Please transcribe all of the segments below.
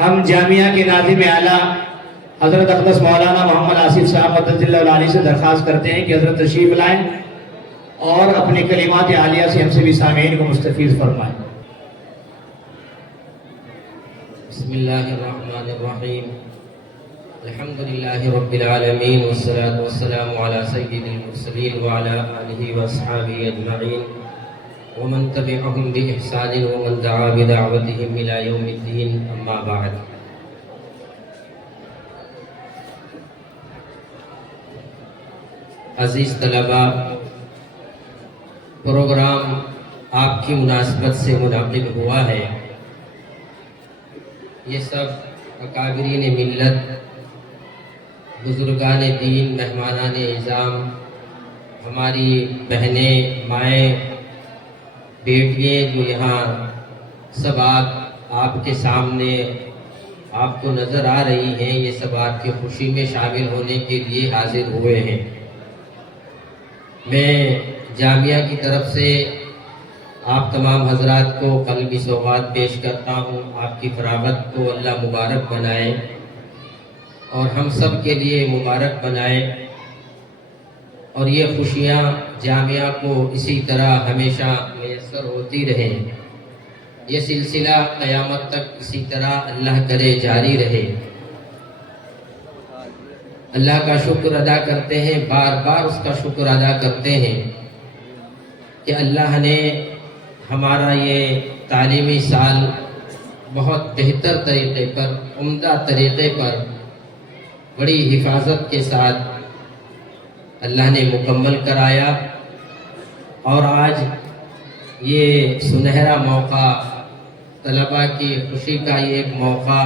ہم جامعہ کے ناظم اعلیٰ حضرت اقدس مولانا محمد آصف صاحب مدد اللہ علیہ سے درخواست کرتے ہیں کہ حضرت تشریف لائیں اور اپنے کلمات عالیہ سے ہم سے بھی سامعین کو مستفیض فرمائیں۔ بسم اللہ الرحمن الرحیم، الحمدللہ رب العالمین والصلاة والسلام علی سید المرسلین وعلی آلہ واصحابہ اجمعین ومن تبعهم بإحسان ومن دعا بدعوتهم إلى يوم الدین، اما بعد۔ عزیز طلباء، پروگرام آپ کی مناسبت سے منعقد ہوا ہے۔ یہ سب اکابرین ملت، بزرگان دین، مہمانان اعظام، ہماری بہنیں، مائیں، بیٹیاں جو یہاں سب آپ کے سامنے آپ کو نظر آ رہی ہیں، یہ سب آپ کی خوشی میں شامل ہونے کے لیے حاضر ہوئے ہیں۔ میں جامعہ کی طرف سے آپ تمام حضرات کو قلبی سوغات پیش کرتا ہوں۔ آپ کی فراغت کو اللہ مبارک بنائے اور ہم سب کے لیے مبارک بنائے، اور یہ خوشیاں جامعہ کو اسی طرح ہمیشہ میسر ہوتی رہیں۔ یہ سلسلہ قیامت تک اسی طرح اللہ کرے جاری رہے۔ اللہ کا شکر ادا کرتے ہیں، بار بار اس کا شکر ادا کرتے ہیں کہ اللہ نے ہمارا یہ تعلیمی سال بہت بہتر طریقے پر، عمدہ طریقے پر، بڑی حفاظت کے ساتھ اللہ نے مکمل کرایا، اور آج یہ سنہرا موقع، طلباء کی خوشی کا یہ ایک موقع،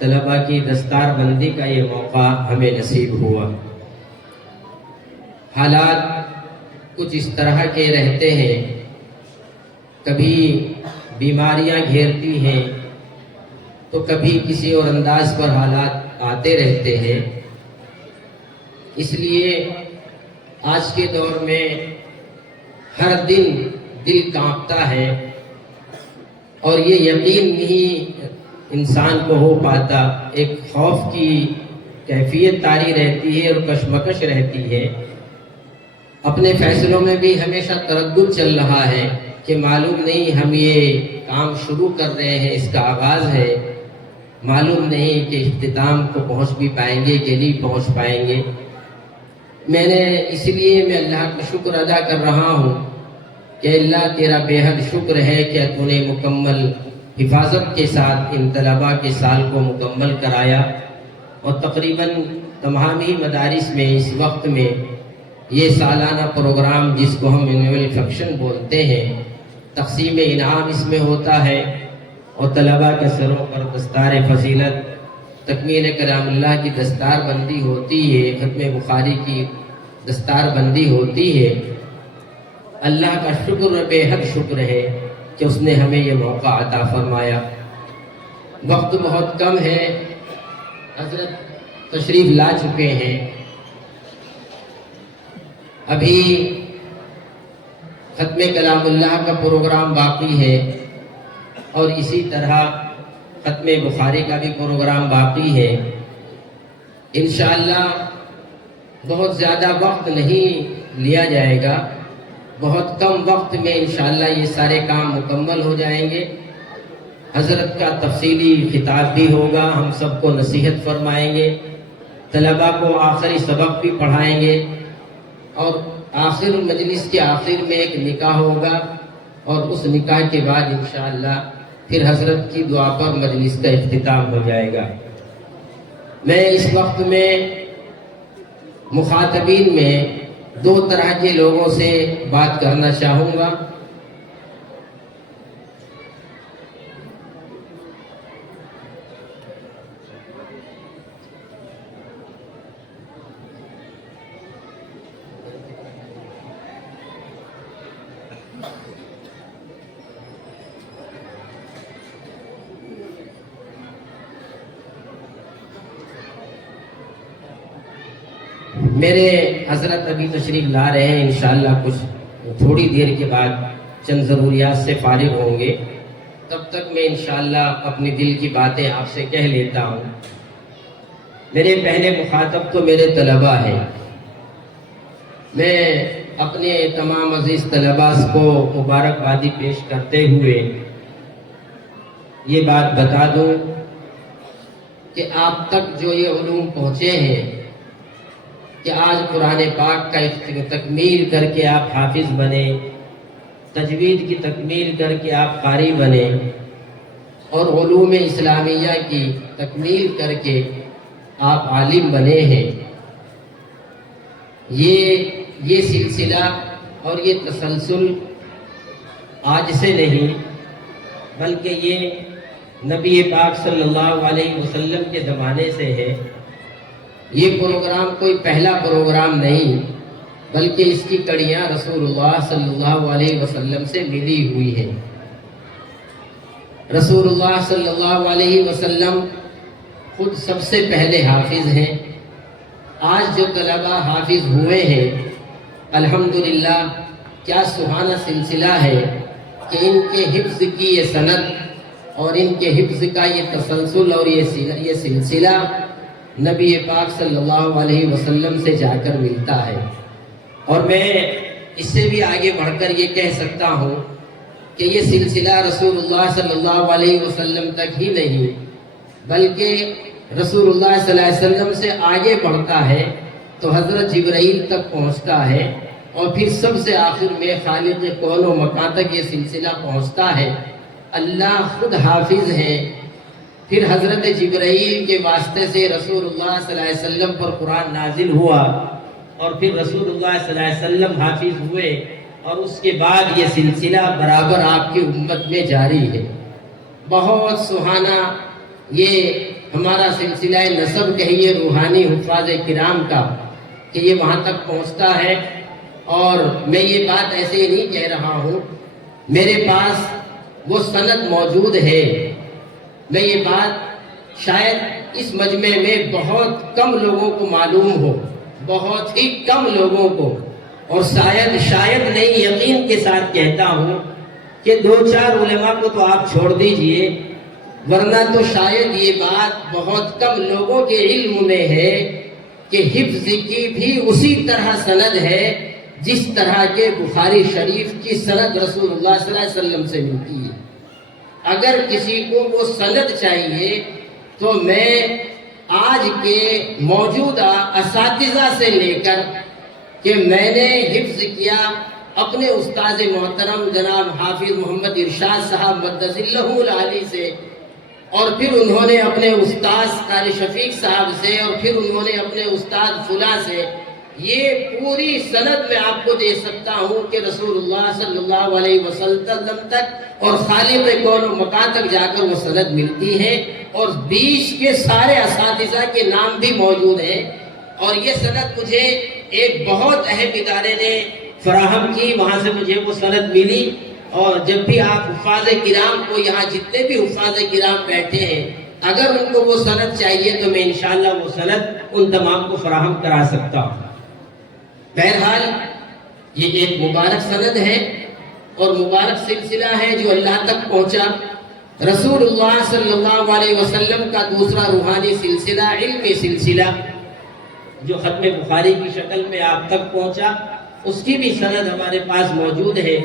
طلباء کی دستار بندی کا یہ موقع ہمیں نصیب ہوا۔ حالات کچھ اس طرح کے رہتے ہیں، کبھی بیماریاں گھیرتی ہیں تو کبھی کسی اور انداز پر حالات آتے رہتے ہیں۔ اس لیے آج کے دور میں ہر دن دل کانپتا ہے، اور یہ یقین نہیں انسان کو ہو پاتا، ایک خوف کی کیفیت طاری رہتی ہے اور کشمکش رہتی ہے۔ اپنے فیصلوں میں بھی ہمیشہ تردد چل رہا ہے کہ معلوم نہیں ہم یہ کام شروع کر رہے ہیں، اس کا آغاز ہے، معلوم نہیں کہ اختتام کو پہنچ بھی پائیں گے کہ نہیں پہنچ پائیں گے۔ میں اللہ کا شکر ادا کر رہا ہوں کہ اللہ تیرا بے حد شکر ہے کہ تو نے مکمل حفاظت کے ساتھ ان طلباء کے سال کو مکمل کرایا، اور تقریباً تمام ہی مدارس میں اس وقت میں یہ سالانہ پروگرام جس کو ہم اینوئل فنکشن بولتے ہیں، تقسیم انعام اس میں ہوتا ہے، اور طلباء کے سروں پر دستار فضیلت، تکمیل کلام اللہ کی دستار بندی ہوتی ہے، ختم بخاری کی دستار بندی ہوتی ہے۔ اللہ کا شکر، بے حد شکر ہے کہ اس نے ہمیں یہ موقع عطا فرمایا۔ وقت بہت کم ہے، حضرت تشریف لا چکے ہیں، ابھی ختم کلام اللہ کا پروگرام باقی ہے، اور اسی طرح ختم بخاری کا بھی پروگرام باقی ہے۔ انشاءاللہ بہت زیادہ وقت نہیں لیا جائے گا، بہت کم وقت میں انشاءاللہ یہ سارے کام مکمل ہو جائیں گے۔ حضرت کا تفصیلی خطاب بھی ہوگا، ہم سب کو نصیحت فرمائیں گے، طلباء کو آخری سبق بھی پڑھائیں گے، اور آخر مجلس کے آخر میں ایک نکاح ہوگا، اور اس نکاح کے بعد انشاءاللہ پھر حضرت کی دعا پر مجلس کا اختتام ہو جائے گا۔ میں اس وقت میں مخاطبین میں دو طرح کے لوگوں سے بات کرنا چاہوں گا۔ میرے حضرت ابھی تشریف لا رہے ہیں، انشاءاللہ کچھ تھوڑی دیر کے بعد چند ضروریات سے فارغ ہوں گے، تب تک میں انشاءاللہ اپنی دل کی باتیں آپ سے کہہ لیتا ہوں۔ میرے پہلے مخاطب تو میرے طلباء ہیں۔ میں اپنے تمام عزیز طلباء کو مبارکبادی پیش کرتے ہوئے یہ بات بتا دوں کہ آپ تک جو یہ علوم پہنچے ہیں کہ آج قرآن پاک کا تکمیل کر کے آپ حافظ بنے، تجوید کی تکمیل کر کے آپ قاری بنے، اور علوم اسلامیہ کی تکمیل کر کے آپ عالم بنے ہیں، یہ سلسلہ اور یہ تسلسل آج سے نہیں بلکہ یہ نبی پاک صلی اللہ علیہ وسلم کے زمانے سے ہے۔ یہ پروگرام کوئی پہلا پروگرام نہیں بلکہ اس کی کڑیاں رسول اللہ صلی اللہ علیہ وسلم سے ملی ہوئی ہیں۔ رسول اللہ صلی اللہ علیہ وسلم خود سب سے پہلے حافظ ہیں۔ آج جو طلباء حافظ ہوئے ہیں الحمدللہ کیا سہانا سلسلہ ہے کہ ان کے حفظ کی یہ سند اور ان کے حفظ کا یہ تسلسل اور یہ سلسلہ نبی پاک صلی اللہ علیہ وسلم سے جا کر ملتا ہے۔ اور میں اس سے بھی آگے بڑھ کر یہ کہہ سکتا ہوں کہ یہ سلسلہ رسول اللہ صلی اللہ علیہ وسلم تک ہی نہیں بلکہ رسول اللہ صلی اللہ علیہ وسلم سے آگے بڑھتا ہے تو حضرت جبرائیل تک پہنچتا ہے، اور پھر سب سے آخر میں خالق کون و مکان تک یہ سلسلہ پہنچتا ہے۔ اللہ خود حافظ ہیں، پھر حضرت جبرائیل کے واسطے سے رسول اللہ صلی اللہ علیہ وسلم پر قرآن نازل ہوا، اور پھر رسول اللہ صلی اللہ علیہ وسلم حافظ ہوئے، اور اس کے بعد یہ سلسلہ برابر آپ کی امت میں جاری ہے۔ بہت سہانا یہ ہمارا سلسلہ نسب کہیے روحانی حفاظ کرام کا کہ یہ وہاں تک پہنچتا ہے۔ اور میں یہ بات ایسے ہی نہیں کہہ رہا ہوں، میرے پاس وہ سند موجود ہے۔ میں یہ بات شاید اس مجمع میں بہت کم لوگوں کو معلوم ہو، بہت ہی کم لوگوں کو، اور شاید نہیں یقین کے ساتھ کہتا ہوں کہ 2-4 علماء کو تو آپ چھوڑ دیجئے، ورنہ تو شاید یہ بات بہت کم لوگوں کے علم میں ہے کہ حفظ کی بھی اسی طرح سند ہے جس طرح کے بخاری شریف کی سند رسول اللہ صلی اللہ علیہ وسلم سے ملتی ہے۔ اگر کسی کو وہ سند چاہیے تو میں آج کے موجودہ اساتذہ سے لے کر کہ میں نے حفظ کیا اپنے استاد محترم جناب حافظ محمد ارشاد صاحب مدث اللہ العالی سے، اور پھر انہوں نے اپنے استاد قاری شفیق صاحب سے، اور پھر انہوں نے اپنے استاد فلاں سے، یہ پوری سند میں آپ کو دے سکتا ہوں کہ رسول اللہ صلی اللہ علیہ وسلم تک اور خالق کون و مکان تک جا کر وہ سند ملتی ہے، اور بیچ کے سارے اساتذہ کے نام بھی موجود ہیں۔ اور یہ سند مجھے ایک بہت اہم ادارے نے فراہم کی، وہاں سے مجھے وہ سند ملی، اور جب بھی آپ حفاظ کرام کو یہاں جتنے بھی حفاظ کرام بیٹھے ہیں اگر ان کو وہ سند چاہیے تو میں انشاءاللہ وہ سند ان تمام کو فراہم کرا سکتا ہوں۔ بہرحال یہ ایک مبارک سند ہے اور مبارک سلسلہ ہے جو اللہ تک پہنچا۔ رسول اللہ صلی اللہ علیہ وسلم کا دوسرا روحانی سلسلہ علمی سلسلہ جو ختم بخاری کی شکل میں آپ تک پہنچا، اس کی بھی سند ہمارے پاس موجود ہے۔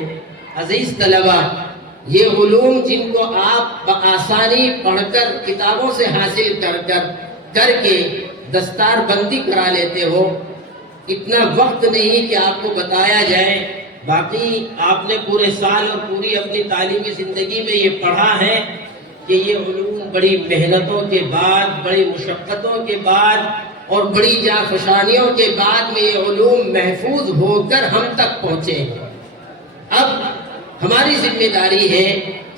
عزیز طلبہ، یہ علوم جن کو آپ بآسانی پڑھ کر کتابوں سے حاصل کر کے دستار بندی کرا لیتے ہو، اتنا وقت نہیں کہ آپ کو بتایا جائے۔ باقی آپ نے پورے سال اور پوری اپنی تعلیمی زندگی میں یہ پڑھا ہے کہ یہ علوم بڑی محنتوں کے بعد، بڑی مشقتوں کے بعد اور بڑی جانفشانیوں کے بعد میں یہ علوم محفوظ ہو کر ہم تک پہنچے ہیں۔ اب ہماری ذمہ داری ہے،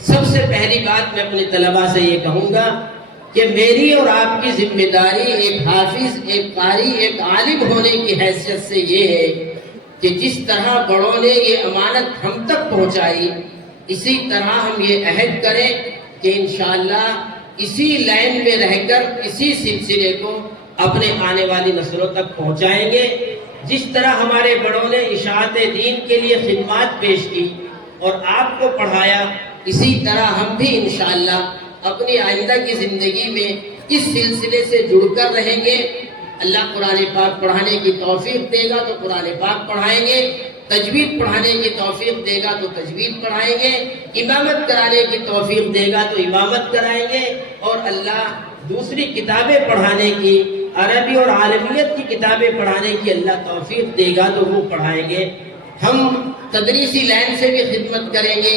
سب سے پہلی بات میں اپنے طلباء سے یہ کہوں گا کہ میری اور آپ کی ذمہ داری ایک حافظ، ایک قاری، ایک عالم ہونے کی حیثیت سے یہ ہے کہ جس طرح بڑوں نے یہ امانت ہم تک پہنچائی، اسی طرح ہم یہ عہد کریں کہ انشاءاللہ اسی لائن میں رہ کر اسی سلسلے کو اپنے آنے والی نسلوں تک پہنچائیں گے۔ جس طرح ہمارے بڑوں نے اشاعت دین کے لیے خدمات پیش کی اور آپ کو پڑھایا، اسی طرح ہم بھی انشاءاللہ اپنی آئندہ کی زندگی میں اس سلسلے سے جڑ کر رہیں گے۔ اللہ قرآن پاک پڑھانے کی توفیق دے گا تو قرآن پاک پڑھائیں گے، تجوید پڑھانے کی توفیق دے گا تو تجوید پڑھائیں گے، امامت کرانے کی توفیق دے گا تو امامت کرائیں گے، اور اللہ دوسری کتابیں پڑھانے کی، عربی اور عالمیت کی کتابیں پڑھانے کی اللہ توفیق دے گا تو وہ پڑھائیں گے۔ ہم تدریسی لائن سے بھی خدمت کریں گے،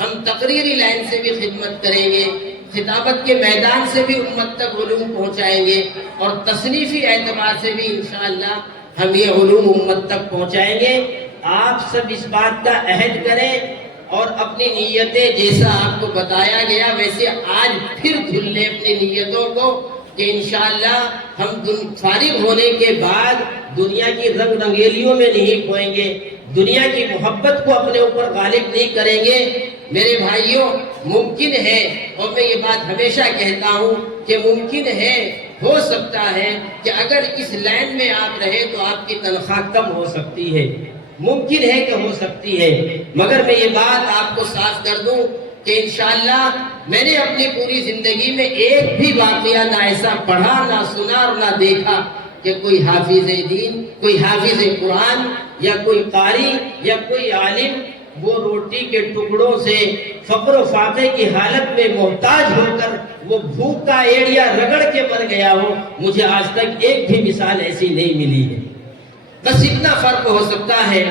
ہم تقریری لائن سے بھی خدمت کریں گے، خطابت کے میدان سے بھی امت تک علوم پہنچائیں گے، اور تصنیفی اعتبار سے بھی انشاءاللہ ہم یہ علوم امت تک پہنچائیں گے۔ آپ سب اس بات کا عہد کریں اور اپنی نیتیں جیسا آپ کو بتایا گیا ویسے آج پھر دھل لیں اپنی نیتوں کو، کہ انشاءاللہ ہم فارغ ہونے کے بعد دنیا کی رنگ رنگیلیوں میں نہیں کھوئیں گے، دنیا کی محبت کو اپنے اوپر غالب نہیں کریں گے۔ میرے بھائیوں، ممکن ہے، اور میں یہ بات ہمیشہ کہتا ہوں کہ ممکن ہے، ہو سکتا ہے کہ اگر اس لائن میں آپ رہیں تو آپ کی تنخواہ کم ہو سکتی ہے، ممکن ہے کہ ہو سکتی ہے، مگر میں یہ بات آپ کو صاف کر دوں کہ انشاءاللہ میں نے اپنی پوری زندگی میں ایک بھی واقعہ نہ ایسا پڑھا، نہ سنا اور نہ دیکھا کہ کوئی حافظ دین، کوئی حافظ قرآن یا کوئی قاری یا کوئی عالم وہ روٹی کے ٹکڑوں سے فقر و فاقے کی حالت میں محتاج ہو کر وہ بھوک کا ایڑیا رگڑ کے مر گیا ہو۔ مجھے آج تک ایک بھی مثال ایسی نہیں ملی ہے۔ بس اتنا فرق ہو سکتا ہے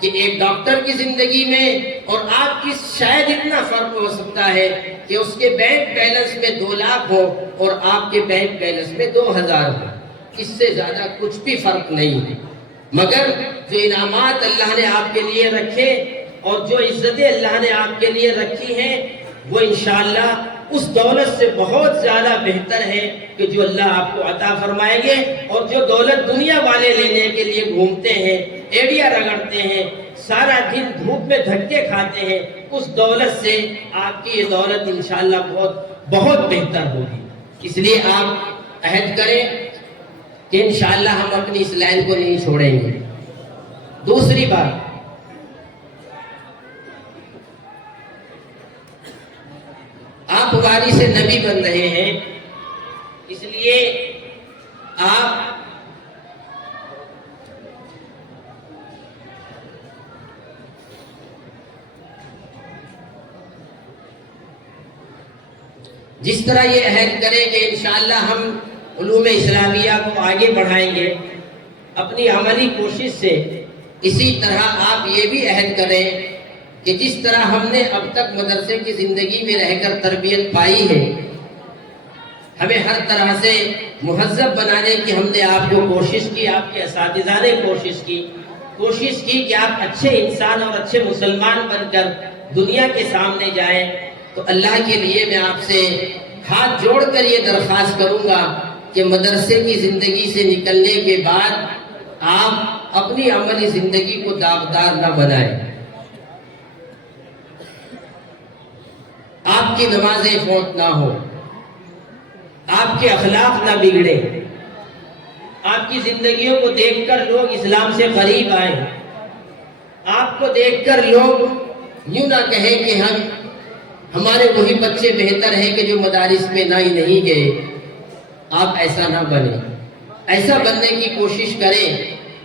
کہ ایک ڈاکٹر کی زندگی میں اور آپ کی شاید اتنا فرق ہو سکتا ہے کہ اس کے بینک بیلنس میں 2 لاکھ ہو اور آپ کے بینک بیلنس میں 2000 ہو، اس سے زیادہ کچھ بھی فرق نہیں ہے۔ مگر جو انعامات اللہ نے آپ کے لیے رکھے اور جو عزتیں اللہ نے آپ کے لیے رکھی ہیں وہ انشاءاللہ اس دولت سے بہت زیادہ بہتر ہے کہ جو اللہ آپ کو عطا فرمائیں گے۔ اور جو دولت دنیا والے لینے کے لیے گھومتے ہیں، ایڑیا رگڑتے ہیں، سارا دن دھوپ میں دھکے کھاتے ہیں، اس دولت سے آپ کی یہ دولت انشاءاللہ بہت بہتر ہوگی۔ اس لیے آپ عہد کریں کہ انشاءاللہ ہم اپنی اس لائن کو نہیں چھوڑیں گے۔ دوسری بات، آپ وارث نبی بن رہے ہیں، اس لیے آپ جس طرح یہ عہد کریں کہ انشاءاللہ ہم علوم اسلامیہ کو آگے بڑھائیں گے اپنی عملی کوشش سے، اسی طرح آپ یہ بھی عہد کریں کہ جس طرح ہم نے اب تک مدرسے کی زندگی میں رہ کر تربیت پائی ہے، ہمیں ہر طرح سے مہذب بنانے کی ہم نے آپ کو کوشش کی، آپ کے اساتذہ نے کوشش کی کہ آپ اچھے انسان اور اچھے مسلمان بن کر دنیا کے سامنے جائیں۔ تو اللہ کے لیے میں آپ سے ہاتھ جوڑ کر یہ درخواست کروں گا کہ مدرسے کی زندگی سے نکلنے کے بعد آپ اپنی عملی زندگی کو داغدار نہ بنائیں، آپ کی نمازیں فوت نہ ہو، آپ کے اخلاق نہ بگڑے، آپ کی زندگیوں کو دیکھ کر لوگ اسلام سے قریب آئیں، آپ کو دیکھ کر لوگ یوں نہ کہیں کہ ہمارے وہی بچے بہتر ہیں کہ جو مدارس میں نہیں گئے۔ آپ ایسا نہ بنیں، ایسا بننے کی کوشش کریں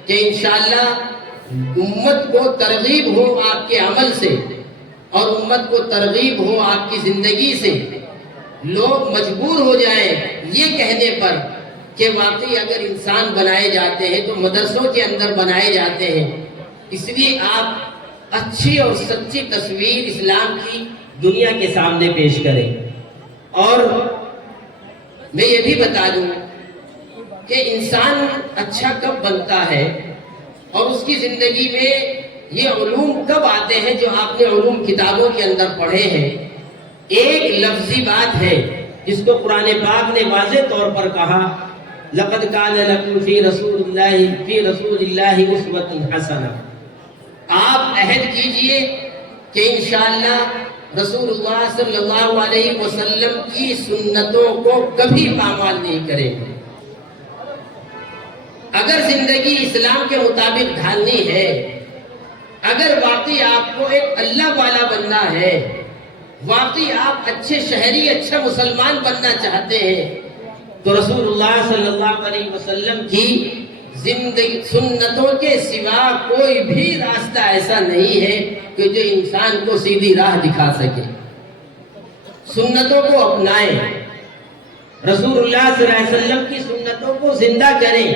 کہ انشاءاللہ امت کو ترغیب ہو آپ کے عمل سے اور امت کو ترغیب ہو آپ کی زندگی سے، لوگ مجبور ہو جائیں یہ کہنے پر کہ واقعی اگر انسان بنائے جاتے ہیں تو مدرسوں کے اندر بنائے جاتے ہیں۔ اس لیے آپ اچھی اور سچی تصویر اسلام کی دنیا کے سامنے پیش کریں۔ اور میں یہ بھی بتا دوں کہ انسان اچھا کب بنتا ہے اور اس کی زندگی میں یہ علوم کب آتے ہیں جو آپ نے علوم کتابوں کے اندر پڑھے ہیں۔ ایک لفظی بات ہے جس کو قرآن پاک نے واضح طور پر کہا، لَقَدْ كَانَ لَكُمْ فِي رَسُولِ اللَّهِ أُسْوَةٌ حَسَنَةٌ۔ آپ عہد کیجئے کہ انشاءاللہ رسول اللہ صلی اللہ علیہ وسلم کی سنتوں کو کبھی پامال نہیں کریں گے۔ اگر زندگی اسلام کے مطابق ڈھالنی ہے، اگر واقعی آپ کو ایک اللہ والا بننا ہے، واقعی آپ اچھے شہری، اچھا مسلمان بننا چاہتے ہیں تو رسول اللہ صلی اللہ علیہ وسلم کی زندگی سنتوں کے سوا کوئی بھی راستہ ایسا نہیں ہے کہ جو انسان کو سیدھی راہ دکھا سکے۔ سنتوں کو اپنائیں، رسول اللہ صلی اللہ علیہ وسلم کی سنتوں کو زندہ کریں۔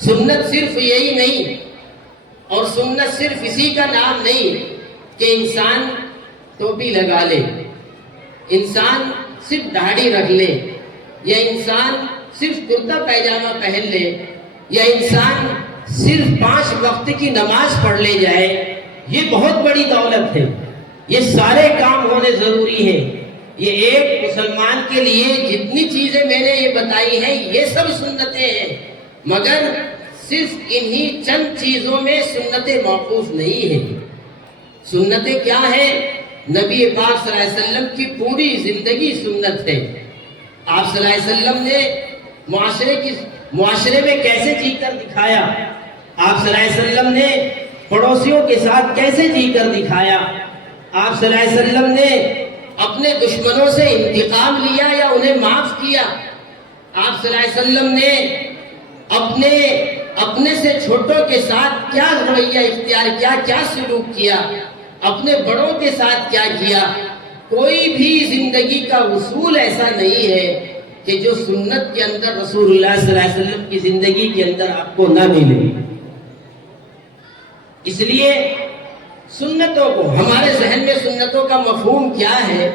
سنت صرف یہی نہیں، اور سنت صرف اسی کا نام نہیں کہ انسان ٹوپی لگا لے، انسان صرف داڑھی رکھ لے، یا انسان صرف کرتا پیجامہ پہن لے، یا انسان صرف 5 وقت کی نماز پڑھ لے جائے۔ یہ بہت بڑی دولت ہے، یہ سارے کام ہونے ضروری ہیں۔ یہ ایک مسلمان کے لیے جتنی چیزیں میں نے یہ بتائی ہیں یہ سب سنتیں ہیں، مگر صرف انہی چند چیزوں میں سنتیں موقوف نہیں ہیں۔ سنتیں کیا ہیں؟ نبی پاک صلی اللہ علیہ وسلم کی پوری زندگی سنت ہے۔ آپ صلی اللہ علیہ وسلم نے معاشرے میں کیسے جی کر دکھایا، آپ صلی اللہ علیہ وسلم نے پڑوسیوں کے ساتھ کیسے جی کر دکھایا، آپ صلی اللہ علیہ وسلم نے اپنے دشمنوں سے انتقام لیا یا انہیں معاف کیا، آپ صلی اللہ علیہ وسلم نے اپنے سے چھوٹوں کے ساتھ کیا رویہ اختیار کیا، کیا سلوک کیا، اپنے بڑوں کے ساتھ کیا کیا۔ کوئی بھی زندگی کا اصول ایسا نہیں ہے کہ جو سنت کے اندر، رسول اللہ صلی اللہ علیہ وسلم کی زندگی کے اندر آپ کو نہ ملے۔ اس لیے سنتوں کو، ہمارے ذہن میں سنتوں کا مفہوم کیا ہے؟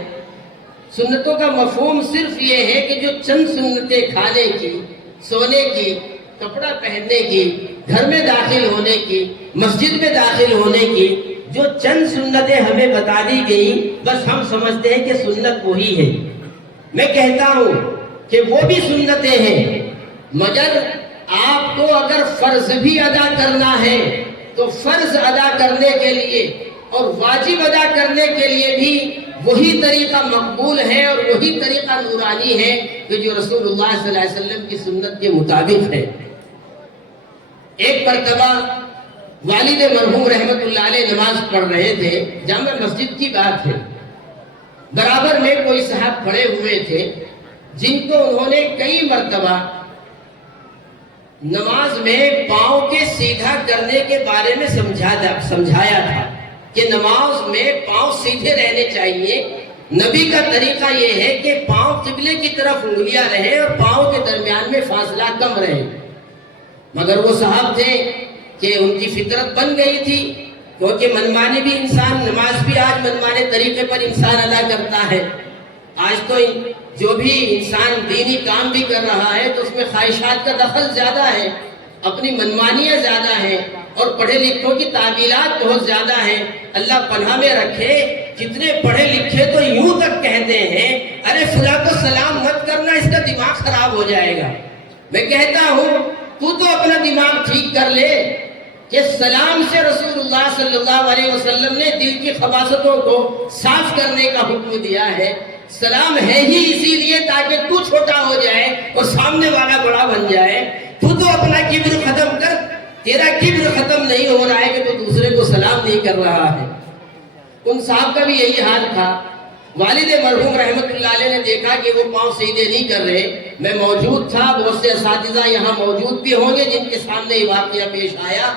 سنتوں کا مفہوم صرف یہ ہے کہ جو چند سنتیں کھانے کی، سونے کی، کپڑا پہننے کی، گھر میں داخل ہونے کی، مسجد میں داخل ہونے کی، جو چند سنتیں ہمیں بتا دی گئی، بس ہم سمجھتے ہیں کہ سنت وہی ہے۔ میں کہتا ہوں کہ وہ بھی سنتیں ہیں، مگر آپ کو اگر فرض بھی ادا کرنا ہے تو فرض ادا کرنے کے لیے اور واجب ادا کرنے کے لیے بھی وہی طریقہ مقبول ہے اور وہی طریقہ نورانی ہے کہ جو رسول اللہ صلی اللہ علیہ وسلم کی سنت کے مطابق ہے۔ ایک مرتبہ والد مرحوم رحمت اللہ علیہ نماز پڑھ رہے تھے، جامع مسجد کی بات ہے، برابر میں کوئی صاحب کھڑے ہوئے تھے جن کو انہوں نے کئی مرتبہ نماز میں پاؤں کے سیدھا کرنے کے بارے میں سمجھایا تھا کہ نماز میں پاؤں سیدھے رہنے چاہیے۔ نبی کا طریقہ یہ ہے کہ پاؤں قبلے کی طرف انگلیاں رہیں اور پاؤں کے درمیان میں فاصلہ کم رہے، مگر وہ صاحب تھے کہ ان کی فطرت بن گئی تھی، کیونکہ منمانی بھی انسان، نماز بھی آج منمانے طریقے پر انسان ادا کرتا ہے۔ آج تو جو بھی انسان دینی کام بھی کر رہا ہے تو اس میں خواہشات کا دخل زیادہ ہے، اپنی منمانیاں زیادہ ہیں، اور پڑھے لکھوں کی تعویلات بہت زیادہ ہیں۔ اللہ پناہ میں رکھے، کتنے پڑھے لکھے تو یوں تک کہتے ہیں ارے فلاں کو سلام مت کرنا، اس کا دماغ خراب ہو جائے گا۔ میں کہتا ہوں تو اپنا دماغ ٹھیک کر لے کہ سلام سے رسول اللہ صلی اللہ علیہ وسلم نے دل کی خباثتوں کو صاف کرنے کا حکم دیا ہے۔ سلام ہے ہی اسی لیے تاکہ تو چھوٹا ہو جائے اور سامنے والا بڑا بن جائے۔ تو اپنا کبر ختم کر، تیرا کبر ختم نہیں ہو رہا ہے کہ تو دوسرے کو سلام نہیں کر رہا ہے۔ ان صاحب کا بھی یہی حال تھا۔ والد مرحوم رحمت اللہ علیہ نے دیکھا کہ وہ پاؤں سیدھے نہیں کر رہے، میں موجود تھا، بہت سے اساتذہ یہاں موجود بھی ہوں گے جن کے سامنے یہ واقعہ پیش آیا،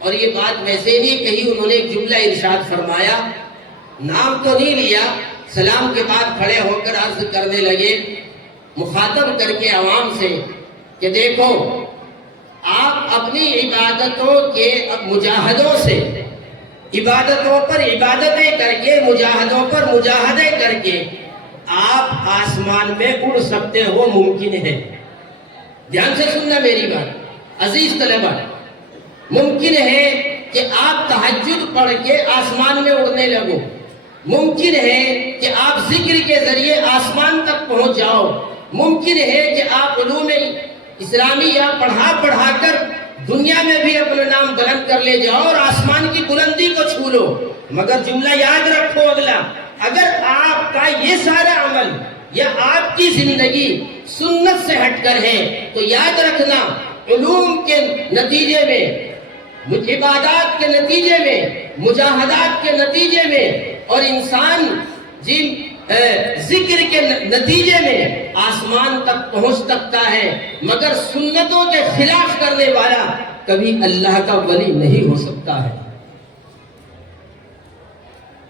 اور یہ بات ویسے نہیں کہی، انہوں نے ایک جملہ ارشاد فرمایا، نام تو نہیں لیا، سلام کے بعد کھڑے ہو کر عرض کرنے لگے مخاطب کر کے عوام سے کہ دیکھو آپ اپنی عبادتوں کے مجاہدوں سے، عبادتوں پر عبادتیں کر کے، مجاہدوں پر مجاہدے کر کے آپ آسمان میں اڑ سکتے ہو، ممکن ہے۔ دھیان سے سننا میری بات عزیز طلبہ، ممکن ہے کہ آپ تہجد پڑھ کے آسمان میں اڑنے لگو، ممکن ہے کہ آپ ذکر کے ذریعے آسمان تک پہنچ جاؤ، ممکن ہے کہ آپ علوم اسلامیہ پڑھا کر دنیا میں بھی اپنا نام بلند کر لے جاؤ اور آسمان کی بلندی کو چھو لو، مگر جملہ یاد رکھو اگلا، اگر آپ کا یہ سارا عمل یا آپ کی زندگی سنت سے ہٹ کر ہے تو یاد رکھنا علوم کے نتیجے میں، عبادات کے نتیجے میں، مجاہدات کے نتیجے میں اور انسان جن ذکر کے نتیجے میں آسمان تک پہنچ سکتا ہے، مگر سنتوں کے خلاف کرنے والا کبھی اللہ کا ولی نہیں ہو سکتا ہے۔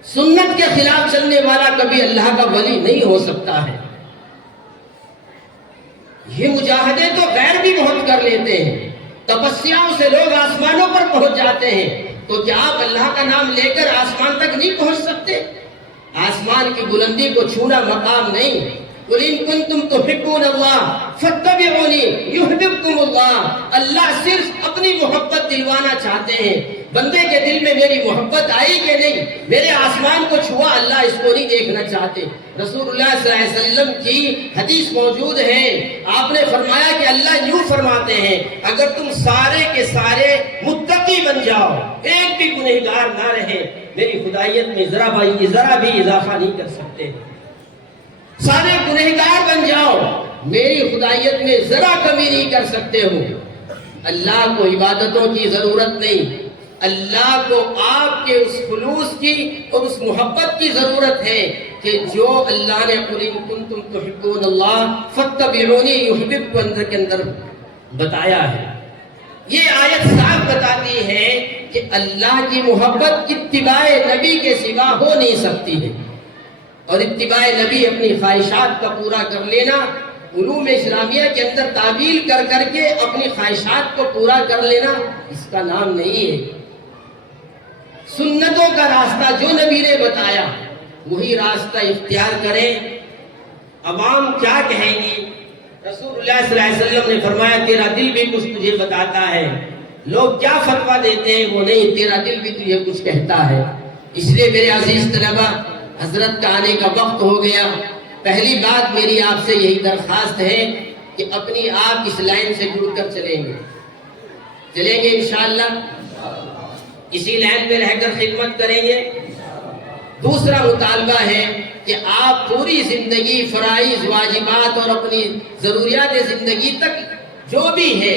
سنت کے خلاف چلنے والا کبھی اللہ کا ولی نہیں ہو سکتا ہے۔ یہ مجاہدے تو غیر بھی بہت کر لیتے ہیں، تپسیاؤں سے لوگ آسمانوں پر پہنچ جاتے ہیں، تو کیا آپ اللہ کا نام لے کر آسمان تک نہیں پہنچ سکتے؟ آسمان کی بلندی کو چھونا مقام نہیں۔ قُلْ إِن كُنتُمْ تُحِبُّونَ اللَّهَ فَاتَّبِعُونِي يُحْبِبْكُمُ اللَّهُ۔ اللہ صرف اپنی محبت دلوانا چاہتے ہیں۔ بندے کے دل میں میری محبت آئی کہ نہیں؟ میرے آسمان کو چھوا، اللہ اس کو نہیں دیکھنا چاہتے۔ رسول اللہ صلی اللہ علیہ وسلم کی حدیث موجود ہے، آپ نے فرمایا کہ اللہ یوں فرماتے ہیں، اگر تم سارے کے سارے متقی بن جاؤ، ایک بھی گنہگار نہ رہے، میری خدائیت میں ذرا بھی اضافہ نہیں کر سکتے۔ سارے گنہگار بن جاؤ، میری خدائیت میں ذرا کمی نہیں کر سکتے ہو۔ اللہ کو عبادتوں کی ضرورت نہیں، اللہ کو آپ کے اس خلوص کی اور اس محبت کی ضرورت ہے کہ جو اللہ نے قُلْ إِن كُنتُمْ تُحِبُّونَ اللَّهَ فَاتَّبِعُونِي يُحْبِبْكُمُ کے اندر بتایا ہے۔ یہ آیت صاف بتاتی ہے کہ اللہ کی محبت اتباع نبی کے سوا ہو نہیں سکتی ہے، اور اتباع نبی اپنی خواہشات کا پورا کر لینا، علوم اسلامیہ کے اندر تعویل کر کر کے اپنی خواہشات کو پورا کر لینا، اس کا نام نہیں ہے۔ سنتوں کا راستہ جو نبی نے بتایا وہی راستہ اختیار کریں۔ عوام کیا کہیں گی؟ رسول اللہ صلی اللہ علیہ وسلم نے فرمایا تیرا دل بھی کچھ تجھے بتاتا ہے، لوگ کیا فتویٰ دیتے ہیں وہ نہیں، تیرا دل بھی تجھے کچھ کہتا ہے۔ اس لیے میرے عزیز طلبہ، حضرت کا آنے کا وقت ہو گیا۔ پہلی بات میری آپ سے یہی درخواست ہے کہ اپنی آپ اس لائن سے جڑ کر چلیں گے انشاءاللہ، اسی لائن پہ رہ کر خدمت کریں گے۔ دوسرا مطالبہ ہے کہ آپ پوری زندگی فرائض، واجبات اور اپنی ضروریات زندگی تک جو بھی ہے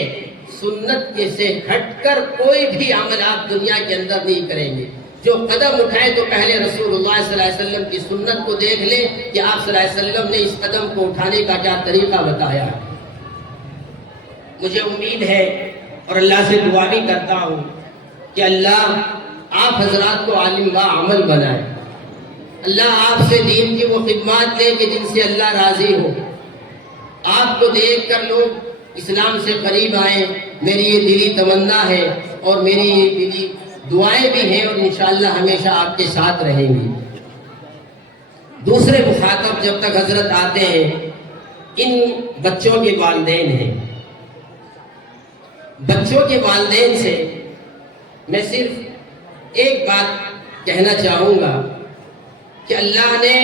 سنت کے سے ہٹ کر کوئی بھی عمل آپ دنیا کے اندر نہیں کریں گے۔ جو قدم اٹھائے تو پہلے رسول اللہ صلی اللہ علیہ وسلم کی سنت کو دیکھ لیں کہ آپ صلی اللہ علیہ وسلم نے اس قدم کو اٹھانے کا کیا طریقہ بتایا ہے۔ مجھے امید ہے اور اللہ سے دعا بھی کرتا ہوں کہ اللہ آپ حضرات کو عالم با عمل بنائے، اللہ آپ سے دین کی وہ خدمات لے کہ جن سے اللہ راضی ہو، آپ کو دیکھ کر لوگ اسلام سے قریب آئیں، میری یہ دلی تمنا ہے اور میری یہ دلی دعائیں بھی ہیں، اور انشاءاللہ ہمیشہ آپ کے ساتھ رہیں گی۔ دوسرے مخاطب جب تک حضرت آتے ہیں ان بچوں کے والدین ہیں۔ بچوں کے والدین سے میں صرف ایک بات کہنا چاہوں گا کہ اللہ نے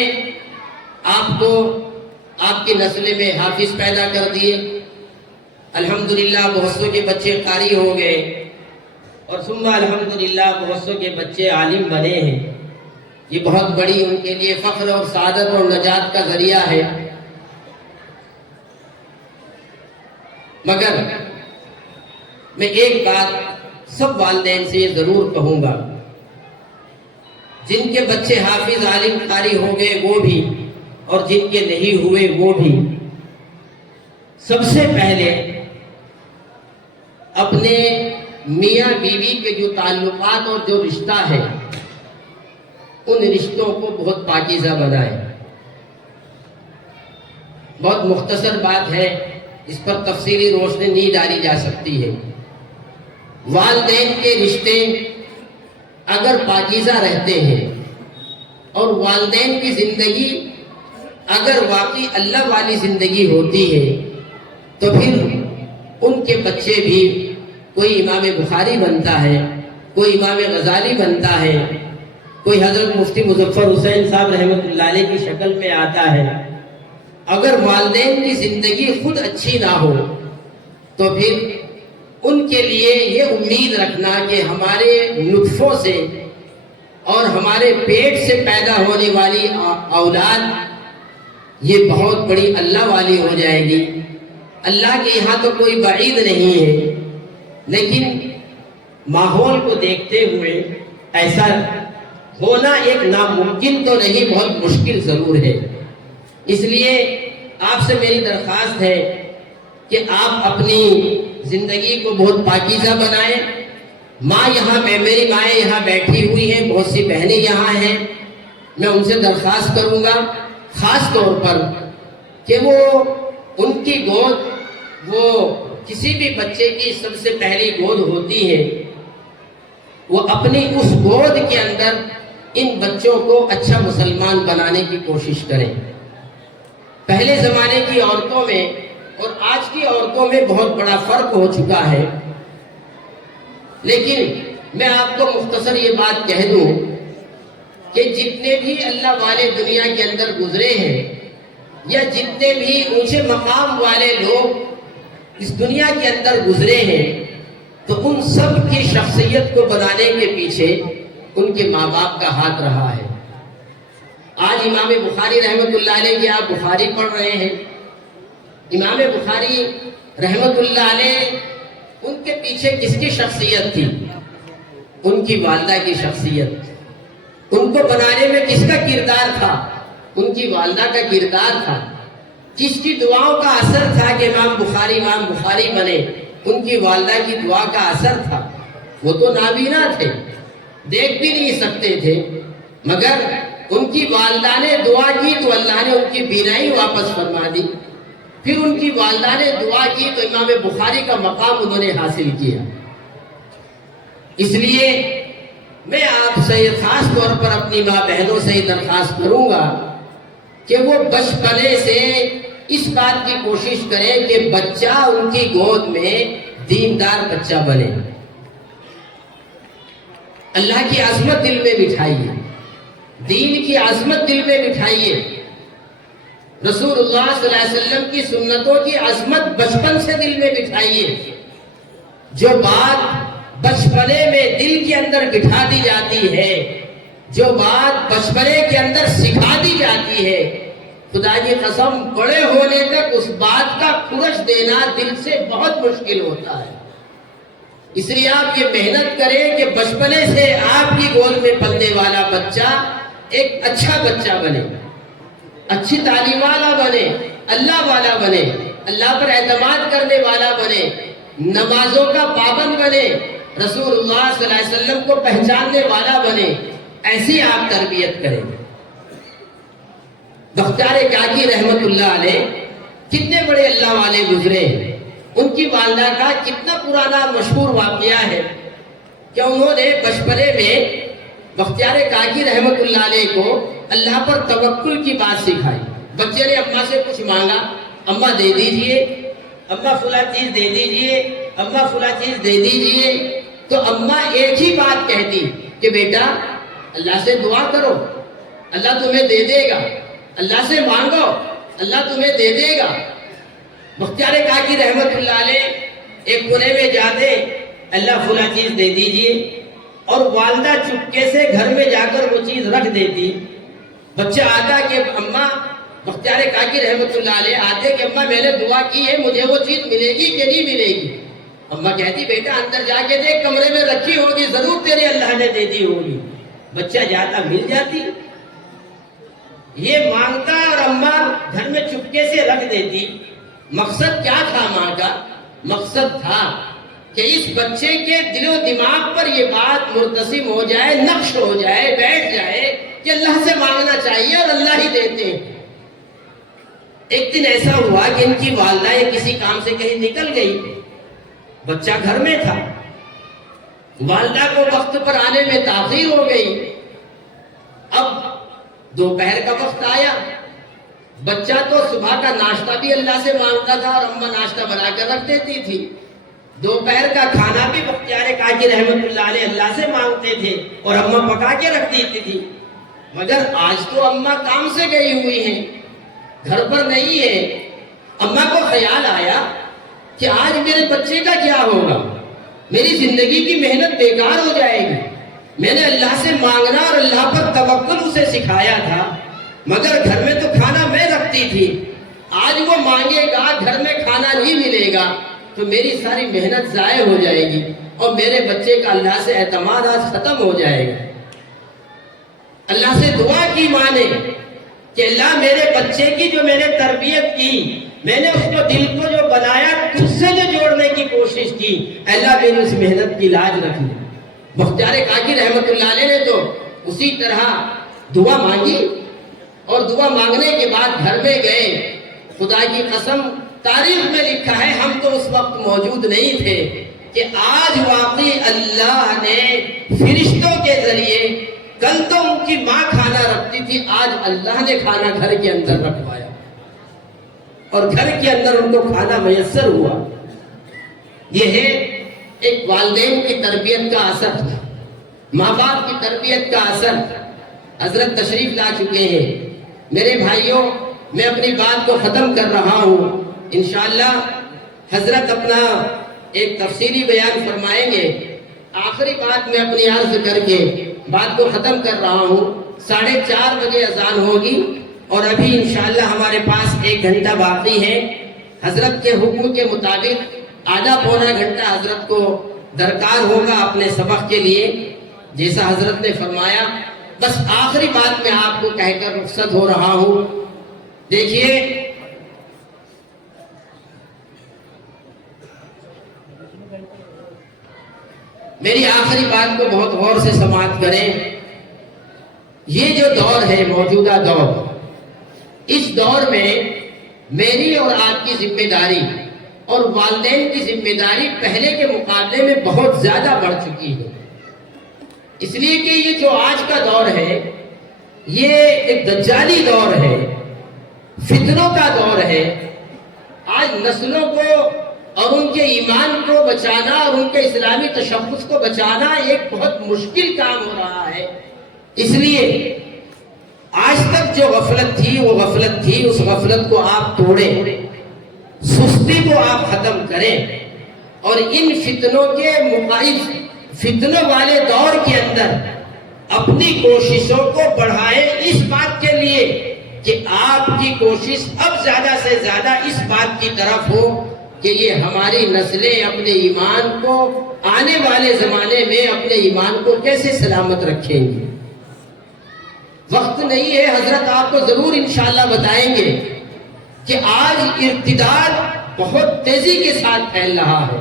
آپ کو آپ کی نسل میں حافظ پیدا کر دیے، الحمدللہ بہت سو کے بچے قاری ہو گئے، اور ثم الحمدللہ بہت سو کے بچے عالم بنے ہیں۔ یہ بہت بڑی ان کے لیے فخر اور سعادت اور نجات کا ذریعہ ہے۔ مگر میں ایک بات سب والدین سے یہ ضرور کہوں گا، جن کے بچے حافظ عالم قاری ہو گئے وہ بھی، اور جن کے نہیں ہوئے وہ بھی، سب سے پہلے اپنے میاں بیوی کے جو تعلقات اور جو رشتہ ہے ان رشتوں کو بہت پاکیزہ بنائیں۔ بہت مختصر بات ہے، اس پر تفصیلی روشنی نہیں ڈالی جا سکتی ہے۔ والدین کے رشتے اگر پاکیزہ رہتے ہیں اور والدین کی زندگی اگر واقعی اللہ والی زندگی ہوتی ہے تو پھر ان کے بچے بھی کوئی امام بخاری بنتا ہے، کوئی امام غزالی بنتا ہے، کوئی حضرت مفتی مظفر حسین صاحب رحمۃ اللہ علیہ کی شکل میں آتا ہے۔ اگر والدین کی زندگی خود اچھی نہ ہو تو پھر ان کے لیے یہ امید رکھنا کہ ہمارے نطفوں سے اور ہمارے پیٹ سے پیدا ہونے والی اولاد یہ بہت بڑی اللہ والی ہو جائے گی۔ اللہ کے یہاں تو کوئی بعید نہیں ہے، لیکن ماحول کو دیکھتے ہوئے ایسا ہونا ایک ناممکن تو نہیں، بہت مشکل ضرور ہے۔ اس لیے آپ سے میری درخواست ہے کہ آپ اپنی زندگی کو بہت پاکیزہ بنائیں۔ ماں یہاں میری مائیں یہاں بیٹھی ہوئی ہیں، بہت سی بہنیں یہاں ہیں، میں ان سے درخواست کروں گا خاص طور پر کہ وہ ان کی گود، وہ کسی بھی بچے کی سب سے پہلی گود ہوتی ہے، وہ اپنی اس گود کے اندر ان بچوں کو اچھا مسلمان بنانے کی کوشش کریں۔ پہلے زمانے کی عورتوں میں اور آج کی عورتوں میں بہت بڑا فرق ہو چکا ہے، لیکن میں آپ کو مختصر یہ بات کہہ دوں کہ جتنے بھی اللہ والے دنیا کے اندر گزرے ہیں یا جتنے بھی اونچے مقام والے لوگ اس دنیا کے اندر گزرے ہیں، تو ان سب کی شخصیت کو بنانے کے پیچھے ان کے ماں باپ کا ہاتھ رہا ہے۔ آج امام بخاری رحمت اللہ علیہ کی آپ بخاری پڑھ رہے ہیں، امام بخاری رحمت اللہ علیہ ان کے پیچھے کس کی شخصیت تھی؟ ان کی والدہ کی شخصیت۔ ان کو بنانے میں کس کا کردار تھا؟ ان کی والدہ کا کردار تھا۔ کس کی دعاؤں کا اثر تھا کہ امام بخاری بنے؟ ان کی والدہ کی دعا کا اثر تھا۔ وہ تو نابینا تھے، دیکھ بھی نہیں سکتے تھے، مگر ان کی والدہ نے دعا کی تو اللہ نے ان کی بینائی واپس فرما دی۔ پھر ان کی والدہ نے دعا کی تو امام بخاری کا مقام انہوں نے حاصل کیا۔ اس لیے میں آپ سے خاص طور پر اپنی ماں بہنوں سے درخواست کروں گا کہ وہ بچپنے سے اس بات کی کوشش کریں کہ بچہ ان کی گود میں دیندار بچہ بنے۔ اللہ کی عظمت دل میں بٹھائیے، دین کی عظمت دل میں بٹھائیے، رسول اللہ صلی اللہ علیہ وسلم کی سنتوں کی عظمت بچپن سے دل میں بٹھائیے۔ جو بات بچپنے میں دل کے اندر بٹھا دی جاتی ہے، جو بات بچپنے کے اندر سکھا دی جاتی ہے، خدا کی قسم بڑے ہونے تک اس بات کا خورش دینا دل سے بہت مشکل ہوتا ہے۔ اس لیے آپ یہ محنت کریں کہ بچپنے سے آپ کی گود میں پلنے والا بچہ ایک اچھا بچہ بنے، اچھی تعلیم والا بنے، اللہ والا بنے، اللہ پر اعتماد کرنے والا بنے، نمازوں کا پابند بنے، رسول اللہ صلی اللہ علیہ وسلم کو پہچاننے والا بنے۔ ایسی آپ تربیت کریں۔ بختیار کاکی رحمت اللہ علیہ کتنے بڑے اللہ والے گزرے ہیں۔ ان کی والدہ کا کتنا پرانا مشہور واقعہ ہے کہ انہوں نے بچپنے میں بختیار کاکی رحمت اللہ علیہ کو اللہ پر توکل کی بات سکھائی۔ بچے نے اماں سے کچھ مانگا، اماں دے دیجئے، اماں فلاں چیز دے دیجئے، اماں فلاں چیز دے دیجئے، تو اماں ایک ہی بات کہتی کہ بیٹا اللہ سے دعا کرو، اللہ تمہیں دے دے گا، اللہ سے مانگو، اللہ تمہیں دے دے گا۔ بختیار کاکی رحمت اللہ علیہ ایک کونے میں جاتے، اللہ فلاں چیز دے دیجئے، اور والدہ چپکے سے گھر میں جا کر وہ چیز رکھ دیتی۔ بچہ آتا کہ اماں، بختیار کاکی رحمت اللہ علیہ آتے کہ اماں میں نے دعا کی ہے، مجھے وہ چیز ملے گی کہ نہیں ملے گی؟ اماں کہتی بیٹا اندر جا کے دیکھ، کمرے میں رکھی ہوگی، ضرور تیرے اللہ نے دے دی ہوگی۔ بچہ جاتا، مل جاتی، یہ مانگتا اور اماں گھر میں چپکے سے رکھ دیتی۔ مقصد کیا تھا ماں کا؟ مقصد تھا کہ اس بچے کے دل و دماغ پر یہ بات مرتسم ہو جائے، نقش ہو جائے، بیٹھ جائے کہ اللہ سے مانگنا چاہیے اور اللہ ہی دیتے ہیں۔ ایک دن ایسا ہوا کہ ان کی والدہ کسی کام سے کہیں نکل گئی، بچہ گھر میں تھا، والدہ کو وقت پر آنے میں تاخیر ہو گئی۔ اب دوپہر کا وقت آیا، بچہ تو صبح کا ناشتہ بھی اللہ سے مانگتا تھا اور اماں ناشتہ بنا کر رکھ دیتی تھی، دوپہر کا کھانا بھی بختیار کاکی رحمت اللہ علیہ اللہ سے مانگتے تھے اور اماں پکا کے رکھ دیتی تھی۔ مگر آج تو اماں کام سے گئی ہوئی ہیں، گھر پر نہیں ہے۔ اماں کو خیال آیا کہ آج میرے بچے کا کیا ہوگا، میری زندگی کی محنت بیکار ہو جائے گی۔ میں نے اللہ سے مانگنا اور اللہ پر توکل اسے سکھایا تھا، مگر گھر میں تو کھانا میں رکھتی تھی، آج وہ مانگے گا، گھر میں کھانا نہیں ملے گا تو میری ساری محنت ضائع ہو جائے گی اور میرے بچے کا اللہ سے اعتماد آج ختم ہو جائے گا۔ اللہ سے دعا کی ماں نے کہ اللہ میرے بچے کی جو میں نے تربیت کی، میں نے اس کو دل کو جو بنایا، تجھ سے جو جوڑنے کی کوشش کی، اللہ میری اس محنت کی لاج رکھ لے۔ بختیار کاکی رحمت اللہ علیہ نے تو اسی طرح دعا مانگی، اور دعا مانگنے کے بعد گھر میں گئے۔ خدا کی قسم تاریخ میں لکھا ہے، ہم تو اس وقت موجود نہیں تھے، کہ آج واقعی اللہ نے فرشتوں کے ذریعے، کل تو ان کی ماں کھانا رکھتی تھی، آج اللہ نے کھانا گھر کے اندر رکھوایا اور گھر کے اندر ان کو کھانا میسر ہوا۔ یہ ہے ایک والدین کی تربیت کا اثر، ماں باپ کی تربیت کا اثر۔ حضرت تشریف لا چکے ہیں۔ میرے بھائیوں، میں اپنی بات کو ختم کر رہا ہوں۔ انشاءاللہ حضرت اپنا ایک تفصیلی بیان فرمائیں گے۔ آخری بات میں اپنی عرض کر کے بات کو ختم کر رہا ہوں۔ 4:30 بجے اذان ہوگی اور ابھی انشاءاللہ ہمارے پاس 1 گھنٹہ باقی ہے۔ حضرت کے حکم کے مطابق آدھا پونا گھنٹہ حضرت کو درکار ہوگا اپنے سبق کے لیے، جیسا حضرت نے فرمایا۔ بس آخری بات میں آپ کو کہہ کر رخصت ہو رہا ہوں۔ دیکھیے، میری آخری بات کو بہت غور سے سماعت کریں۔ یہ جو دور ہے، موجودہ دور، اس دور میں میری اور آپ کی ذمہ داری اور والدین کی ذمہ داری پہلے کے مقابلے میں بہت زیادہ بڑھ چکی ہے۔ اس لیے کہ یہ جو آج کا دور ہے، یہ ایک دجالی دور ہے، فتنوں کا دور ہے۔ آج نسلوں کو اور ان کے ایمان کو بچانا اور ان کے اسلامی تشخص کو بچانا ایک بہت مشکل کام ہو رہا ہے۔ اس لیے آج تک جو غفلت تھی وہ غفلت تھی، اس غفلت کو آپ توڑیں، سستی کو آپ ختم کریں، اور ان فتنوں کے مقابل، فتنوں والے دور کے اندر اپنی کوششوں کو بڑھائیں، اس بات کے لیے کہ آپ کی کوشش اب زیادہ سے زیادہ اس بات کی طرف ہو کہ یہ ہماری نسلیں اپنے ایمان کو آنے والے زمانے میں اپنے ایمان کو کیسے سلامت رکھیں گے۔ وقت نہیں ہے، حضرت آپ کو ضرور انشاءاللہ بتائیں گے کہ آج ارتداد بہت تیزی کے ساتھ پھیل رہا ہے،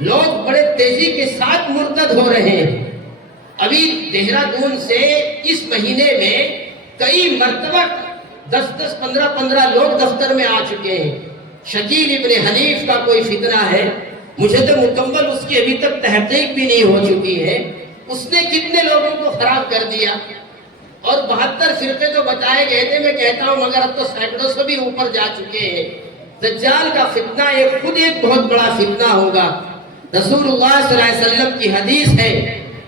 لوگ بڑے تیزی کے ساتھ مرتد ہو رہے ہیں۔ ابھی دہرادون سے اس مہینے میں کئی مرتبہ 10 15 لوگ دفتر میں آ چکے ہیں۔ شکیل ابن حنیف کا کوئی فتنہ ہے، مجھے تو مکمل اس کی ابھی تک تحقیق بھی نہیں ہو چکی ہے، اس نے کتنے لوگوں کو خراب کر دیا، اور 72 فرقے تو بتائے گئے تھے، میں کہتا ہوں مگر اب تو سینکڑوں سے بھی اوپر جا چکے ہیں۔ دجال کا فتنہ خود ایک بہت بڑا فتنہ ہوگا۔ رسول اللہ صلی اللہ علیہ وسلم کی حدیث ہے،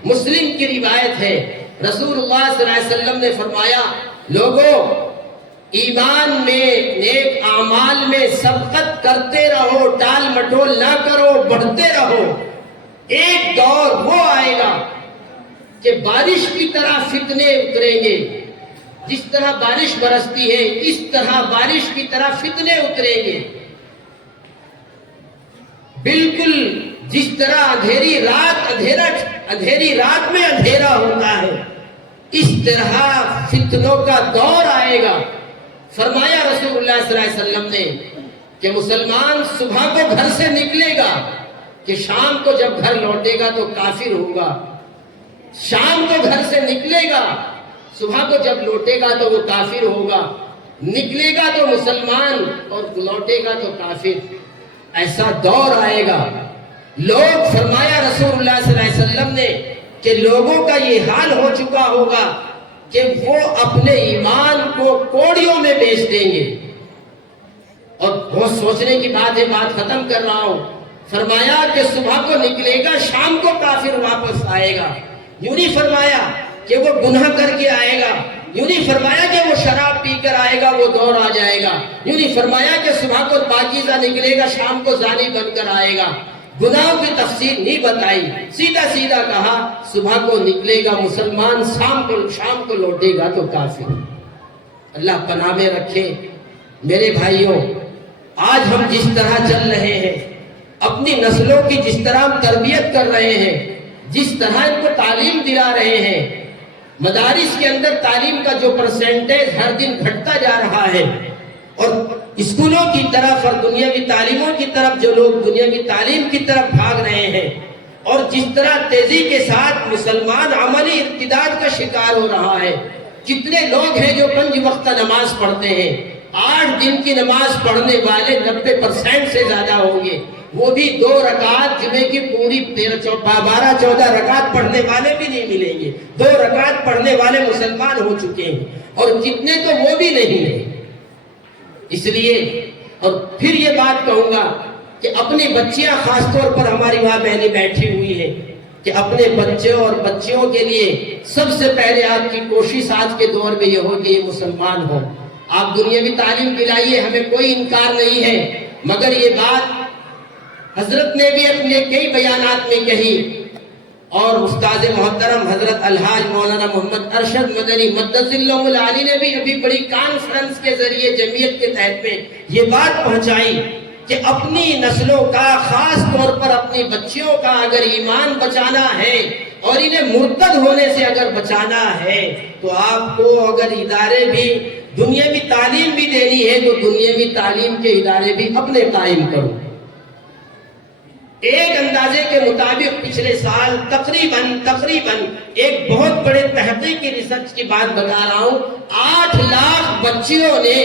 مسلم کی روایت ہے، رسول اللہ صلی اللہ علیہ وسلم نے فرمایا، لوگوں ایمان میں، نیک اعمال میں سبقت کرتے رہو، ٹال مٹول نہ کرو، بڑھتے رہو۔ ایک دور وہ آئے گا کہ بارش کی طرح فتنے اتریں گے، جس طرح بارش برستی ہے اس طرح بارش کی طرح فتنے اتریں گے، بالکل جس طرح اندھیری رات میں اندھیرا ہوتا ہے، اس طرح فتنوں کا دور آئے گا۔ فرمایا رسول اللہ صلی اللہ علیہ وسلم نے کہ مسلمان صبح کو گھر سے نکلے گا کہ شام کو جب گھر لوٹے گا تو کافر ہوگا، شام کو گھر سے نکلے گا، صبح کو جب لوٹے گا تو وہ کافر ہوگا، نکلے گا تو مسلمان اور لوٹے گا تو کافر۔ ایسا دور آئے گا، لوگ، فرمایا رسول اللہ صلی اللہ علیہ وسلم نے کہ لوگوں کا یہ حال ہو چکا ہوگا کہ وہ اپنے ایمان کو کوڑیوں میں بیچ دیں گے۔ اور بہت سوچنے کی بات ہے، بات ختم کر رہا ہوں۔ فرمایا کہ صبح کو نکلے گا، شام کو کافر واپس آئے گا۔ یوں نہیں فرمایا کہ وہ گناہ کر کے آئے گا، یوں نہیں فرمایا کہ وہ شراب پی کر آئے گا، وہ دور آ جائے گا، یوں نہیں فرمایا کہ صبح کو پاکیزہ نکلے گا، شام کو زانی بن کر آئے گا۔ گناہوں کی تفصیل نہیں بتائی، سیدھا کہا صبح کو نکلے گا مسلمان، شام کو لوٹے گا تو کافر۔ اللہ پناہ میں رکھے۔ میرے بھائیوں، آج ہم جس طرح چل رہے ہیں، اپنی نسلوں کی جس طرح ہم تربیت کر رہے ہیں، جس طرح ان کو تعلیم دلا رہے ہیں، مدارس کے اندر تعلیم کا جو پرسنٹیج ہر دن گھٹتا جا رہا ہے، اور اسکولوں کی طرف اور دنیاوی تعلیموں کی طرف جو لوگ دنیاوی تعلیم کی طرف بھاگ رہے ہیں، اور جس طرح تیزی کے ساتھ مسلمان عملی ارتداد کا شکار ہو رہا ہے، کتنے لوگ ہیں جو 5 وقتہ نماز پڑھتے ہیں، 8 دن کی نماز پڑھنے والے 90% سے زیادہ ہوں گے، وہ بھی 2 رکعت جمعے کی پوری 12-14 رکعت پڑھنے والے بھی نہیں ملیں گے، 2 رکعت پڑھنے والے مسلمان ہو چکے ہیں، اور کتنے تو وہ بھی نہیں ہیں۔ اس لیے اور پھر یہ بات کہوں گا کہ اپنی بچیاں خاص طور پر ہماری ماں بہنیں بیٹھی ہوئی ہیں کہ اپنے بچوں اور بچیوں کے لیے سب سے پہلے آپ کی کوشش آج کے دور میں یہ ہو کہ یہ مسلمان ہو۔ آپ دنیاوی تعلیم دلائیے، ہمیں کوئی انکار نہیں ہے، مگر یہ بات حضرت نے بھی اپنے کئی بیانات میں کہی، اور استاد محترم حضرت الحاج مولانا محمد ارشد مدنی مدث اللہ العالی نے بھی ابھی بڑی کانفرنس کے ذریعے جمعیت کے تحت میں یہ بات پہنچائی کہ اپنی نسلوں کا، خاص طور پر اپنی بچیوں کا اگر ایمان بچانا ہے اور انہیں مرتد ہونے سے اگر بچانا ہے، تو آپ کو اگر ادارے بھی دنیاوی تعلیم بھی دینی ہے تو دنیاوی تعلیم کے ادارے بھی اپنے قائم کرو۔ ایک اندازے کے مطابق پچھلے سال تقریباً ایک بہت بڑے تحقیقی ریسرچ کی بات بتا رہا ہوں، 8 لاکھ بچیوں نے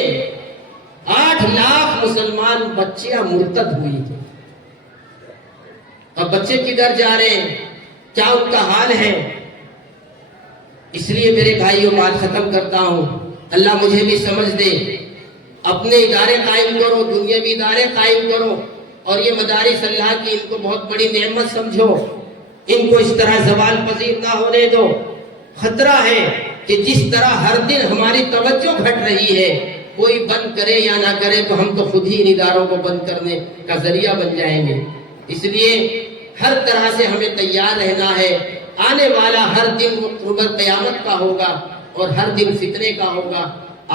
8 لاکھ مسلمان بچیاں مرتد ہوئی تھی۔ اب بچے کدھر جا رہے ہیں، کیا ان کا حال ہے؟ اس لیے میرے بھائیوں بات ختم کرتا ہوں، اللہ مجھے بھی سمجھ دے، اپنے ادارے قائم کرو، دنیاوی ادارے قائم کرو، اور یہ مدارس اللہ کی ان کو بہت بڑی نعمت سمجھو، ان کو اس طرح زوال پذیر نہ ہونے دو۔ خطرہ ہے کہ جس طرح ہر دن ہماری توجہ گھٹ رہی ہے، کوئی بند کرے یا نہ کرے تو ہم تو خود ہی ان اداروں کو بند کرنے کا ذریعہ بن جائیں گے۔ اس لیے ہر طرح سے ہمیں تیار رہنا ہے، آنے والا ہر دن قربت قیامت کا ہوگا اور ہر دن فتنے کا ہوگا۔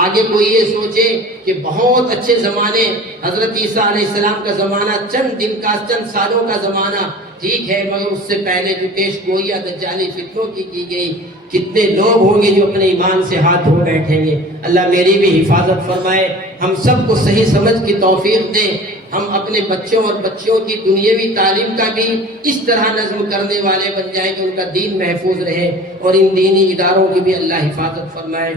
آگے کوئی یہ سوچے کہ بہت اچھے زمانے، حضرت عیسیٰ علیہ السلام کا زمانہ چند سالوں کا زمانہ ٹھیک ہے، مگر اس سے پہلے جو پیش گوئیاں دجالی فتنوں کی گئی، کتنے لوگ ہوں گے جو اپنے ایمان سے ہاتھ دھو بیٹھیں گے۔ اللہ میری بھی حفاظت فرمائے، ہم سب کو صحیح سمجھ کی توفیق دے، ہم اپنے بچوں اور بچیوں کی دنیاوی تعلیم کا بھی اس طرح نظم کرنے والے بن جائیں کہ ان کا دین محفوظ رہے، اور ان دینی اداروں کی بھی اللہ حفاظت فرمائے۔